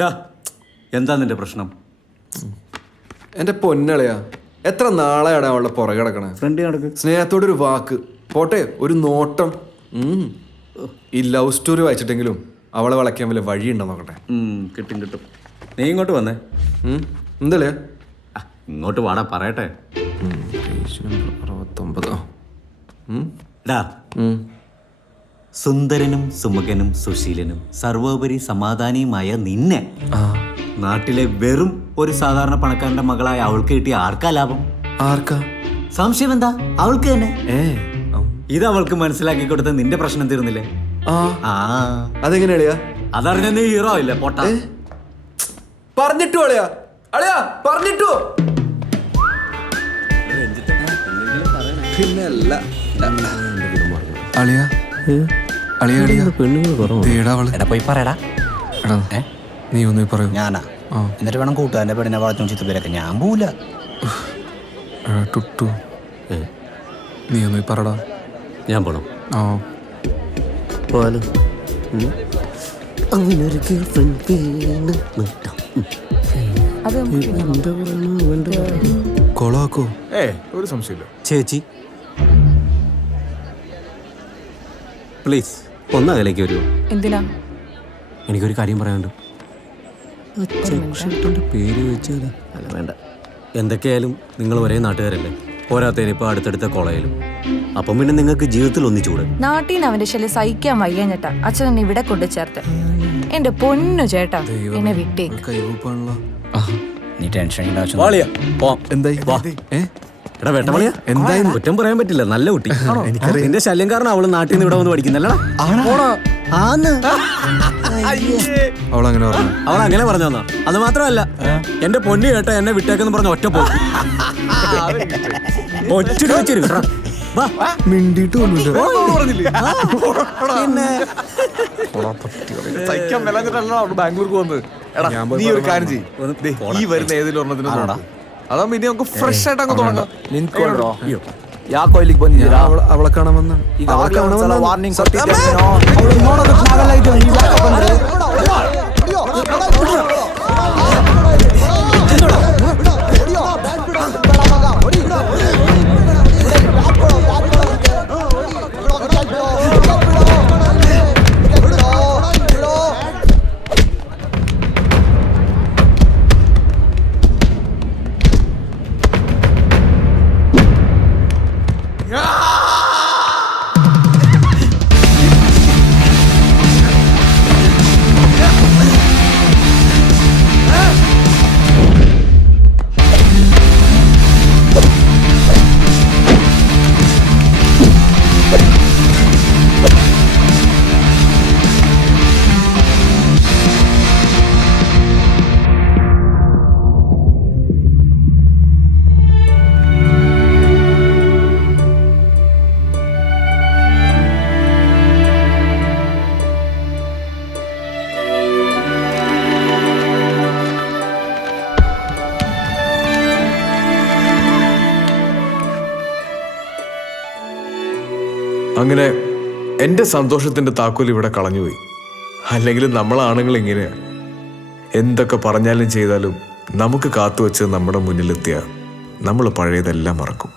ഡാ എന്താ നിന്റെ പ്രശ്നം? എൻ്റെ പൊന്നളയാ, എത്ര നാളെയാണ് അവളുടെ പുറകെ കിടക്കണേ. ഫ്രണ്ട് നടക്ക്. സ്നേഹത്തോടൊരു വാക്ക് പോട്ടെ, ഒരു നോട്ടം. ഈ ലവ് സ്റ്റോറി വായിച്ചിട്ടെങ്കിലും അവളെ വളയ്ക്കാൻ വല്ല വഴിയുണ്ടോ നോക്കട്ടെ. കിട്ടും കിട്ടും. നീ ഇങ്ങോട്ട് വന്നേ. എന്തല്ലേ ഇങ്ങോട്ട് വാടാ പറയട്ടെ. 69. ഡാ സുന്ദരനും സുമുഖനും സുശീലനും സർവോപരി സമാധാനിയുമായ നിന്നെ നാട്ടിലെ വെറും ഒരു സാധാരണ പണക്കാരന്റെ മകളായ അവൾക്ക് കിട്ടിയ ആർക്കാ ലാഭം? ആർക്കാ? സംശയം എന്താ? അവൾക്ക് തന്നെ. ഇത് അവൾക്ക് മനസ്സിലാക്കി കൊടുത്ത നിന്റെ പ്രശ്നം തീർന്നില്ലേ? അതെങ്ങനെയാ? അതറിഞ്ഞ നീ ഹീറോ ഇല്ലേ പൊട്ട? പറഞ്ഞിട്ടു അളിയാ, അളിയാ പറഞ്ഞിട്ടു. അളിയാ പോയി പറയടാ. നീ ഒന്ന് പറയൂ. ഞാനാ എന്നിട്ട് വേണം കൂട്ടുകാരൻ്റെ പെണ്ണിനെ വളർത്തും ചിത്തപ്പേരൊക്കെ. ഞാൻ പോവില്ല. ടുട്ടു നീ ഒന്ന് പറടാ. ഞാൻ പോണോ? കൊളാക്കോ? ഒരു സംശയമില്ല. ചേച്ചി പ്ലീസ് ഒന്ന് അകലേക്ക് വരുമോ? എന്തിനാ? എനിക്കൊരു കാര്യം പറയാനുണ്ട്. പേര് വെച്ചാലോ? അല്ല വേണ്ട. എന്തൊക്കെയായാലും നിങ്ങൾ ഒരേ നാട്ടുകാരല്ലേ, പോരാത്തതിന് ഇപ്പൊ അടുത്തടുത്ത കോളേജിലും. അപ്പം പിന്നെ നിങ്ങൾക്ക് ജീവിതത്തിൽ ഒന്നിച്ചൂടെ? നാട്ടിൽ നിന്ന് അവന്റെ ശല്യം സഹിക്കാൻ വയ്യാഞ്ഞിട്ടാ അച്ഛൻ എന്നെ ഇവിടെ കൊണ്ടു ചേർത്ത്. എന്റെ പൊന്നു ചേട്ടാ, എന്നെ വിട്ടേക്ക്. കൈവപ്പാണല്ലോ. നീ ടെൻഷൻ എടാ വേട്ടമളിയാ, എന്തായാലും കുറ്റം പറയാൻ പറ്റില്ല. നല്ല കുട്ടി. നിന്റെ ശല്യം കാരണം അവള് നാട്ടിൽ നിന്ന് ഇവിടെ വന്ന് പഠിക്കുന്നല്ലടാ. അവളങ്ങനെ പറഞ്ഞാ? അത് മാത്രമല്ല, എന്റെ പൊന്നു കേട്ട എന്നെ വിട്ടേക്കെന്ന് പറഞ്ഞ ഒറ്റ പോക്ക്. ബാംഗ്ലൂർക്ക് വന്നത്. നീ ഒരു കാര്യം ചെയ്യ്, ഈ വരുന്ന ഏതെങ്കിലും ഒരെണ്ണത്തിന് അതാകുമ്പോ ഇനി നമുക്ക് ഫ്രഷ് ആയിട്ട് അങ്ങ് തുടങ്ങാം. ಅವಳ ಕಾಣಮನ್ನ അങ്ങനെ എൻ്റെ സന്തോഷത്തിന്റെ താക്കോൽ ഇവിടെ കളഞ്ഞുപോയി. അല്ലെങ്കിൽ നമ്മളാണുങ്ങൾ ഇങ്ങനെയാ, എന്തൊക്കെ പറഞ്ഞാലും ചെയ്താലും നമുക്ക് കാത്തുവെച്ച് നമ്മുടെ മുന്നിലെത്തിയ നമ്മൾ പഴയതെല്ലാം മറക്കും.